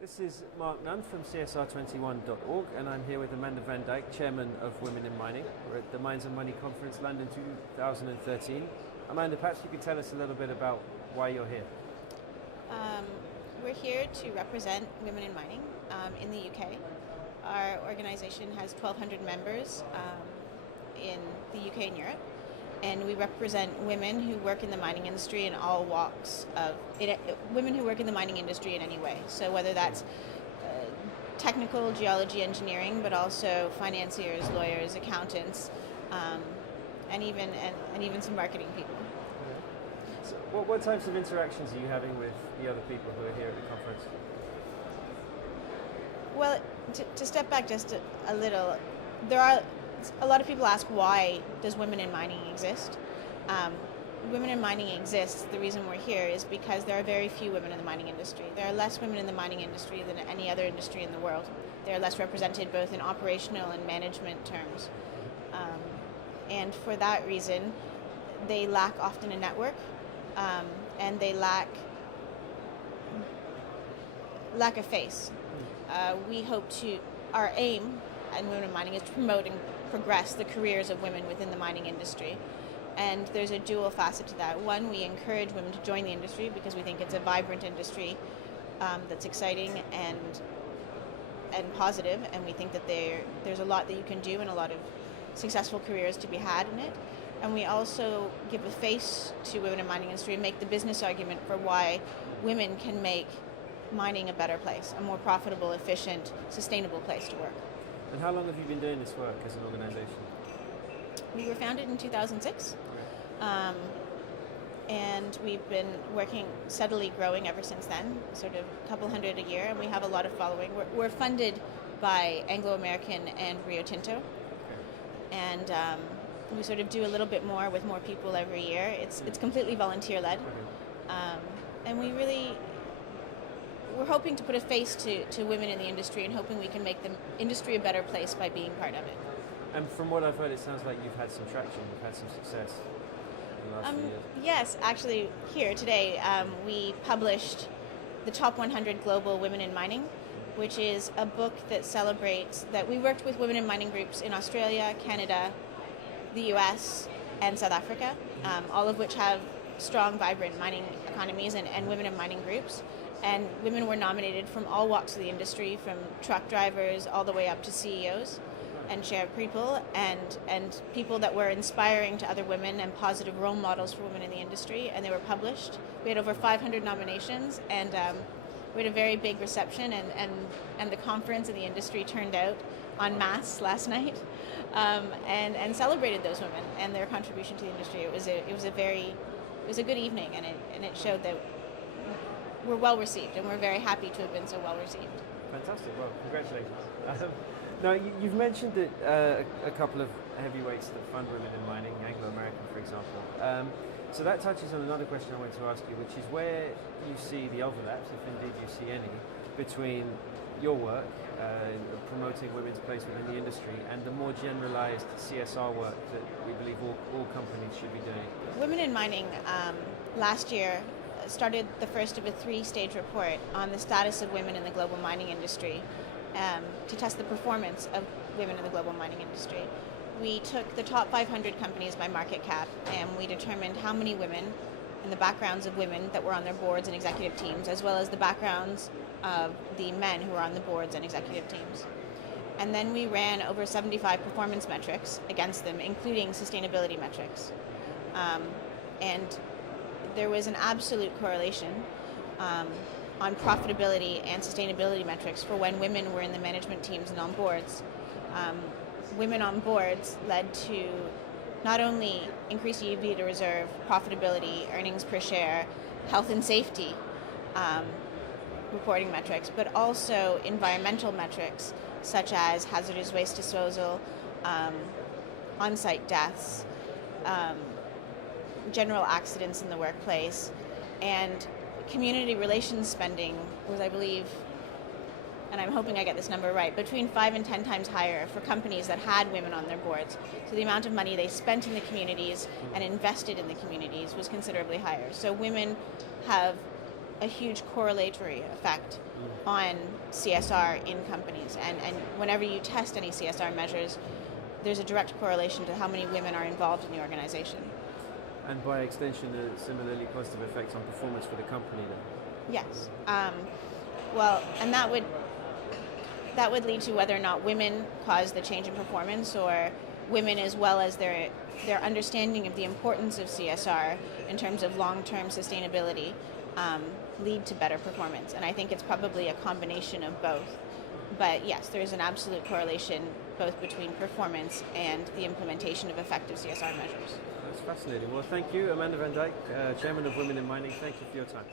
This is Mark Nunn from CSR21.org, and I'm here with Amanda Van Dyke, Chairman of Women in Mining. We're at the Mines and Money Conference, London 2013. Amanda, perhaps you could tell us a little bit about why you're here. We're here to represent women in mining in the UK. Our organisation has 1,200 members in the UK and Europe, and we represent women who work in the mining industry in all walks of it, women who work in the mining industry in any way. So whether that's technical, geology, engineering, but also financiers, lawyers, accountants, and even some marketing people. So what types of interactions are you having with the other people who are here at the conference? Well, to step back just a little, there are a lot of people ask, why does women in mining exist? Women in mining exists. The reason we're here is because there are very few women in the mining industry. There are less women in the mining industry than any other industry in the world. They are less represented both in operational and management terms. And for that reason, they lack often a network, and they lack a face. We hope our aim at Women in Mining is to promote and progress the careers of women within the mining industry. And there's a dual facet to that. One, we encourage women to join the industry because we think it's a vibrant industry that's exciting and positive, and we think that there's a lot that you can do and a lot of successful careers to be had in it. And we also give a face to women in mining industry and make the business argument for why women can make mining a better place, a more profitable, efficient, sustainable place to work. And how long have you been doing this work as an organisation? We were founded in 2006, and we've been working, steadily growing ever since then, sort of a couple hundred a year, and we have a lot of following. We're funded by Anglo American and Rio Tinto, and we sort of do a little bit more with more people every year. It's completely volunteer-led, and we're hoping to put a face to women in the industry and hoping we can make the industry a better place by being part of it. And from what I've heard, it sounds like you've had some traction, you've had some success in the last few years. Yes, actually, here today we published the Top 100 Global Women in Mining, which is a book that celebrates that we worked with women in mining groups in Australia, Canada, the US, and South Africa, all of which have strong, vibrant mining economies and women in mining groups. And women were nominated from all walks of the industry, from truck drivers all the way up to CEOs and share people, and people that were inspiring to other women and positive role models for women in the industry. And they were published. We had over 500 nominations, and we had a very big reception, and the conference and the industry turned out en masse last night and celebrated those women and their contribution to the industry. It was a good evening, and it showed that we're well received, and we're very happy to have been so well received. Fantastic. Well, congratulations. Now, you've mentioned that a couple of heavyweights that fund women in mining, Anglo American, for example. So that touches on another question I wanted to ask you, which is where you see the overlaps, if indeed you see any, between your work promoting women's place within the industry and the more generalized CSR work that we believe all companies should be doing. Women in Mining last year started the first of a 3-stage report on the status of women in the global mining industry to test the performance of women in the global mining industry. We took the top 500 companies by market cap, and we determined how many women and the backgrounds of women that were on their boards and executive teams, as well as the backgrounds of the men who were on the boards and executive teams. And then we ran over 75 performance metrics against them, including sustainability metrics. And there was an absolute correlation on profitability and sustainability metrics for when women were in the management teams and on boards. Women on boards led to not only increased EBITDA reserve, profitability, earnings per share, health and safety reporting metrics, but also environmental metrics such as hazardous waste disposal, on-site deaths, general accidents in the workplace, and community relations spending was, I believe, and I'm hoping I get this number right, between 5 and 10 times higher for companies that had women on their boards. So the amount of money they spent in the communities and invested in the communities was considerably higher. So women have a huge correlatory effect on CSR in companies. And whenever you test any CSR measures, there's a direct correlation to how many women are involved in the organization. And by extension, a similarly positive effect on performance for the company then? Yes. Well, and that would lead to whether or not women cause the change in performance, or women, as well as their understanding of the importance of CSR in terms of long-term sustainability, lead to better performance. And I think it's probably a combination of both. But yes, there's an absolute correlation both between performance and the implementation of effective CSR measures. That's fascinating. Well, thank you, Amanda van Dyke, Chairman of Women in Mining. Thank you for your time.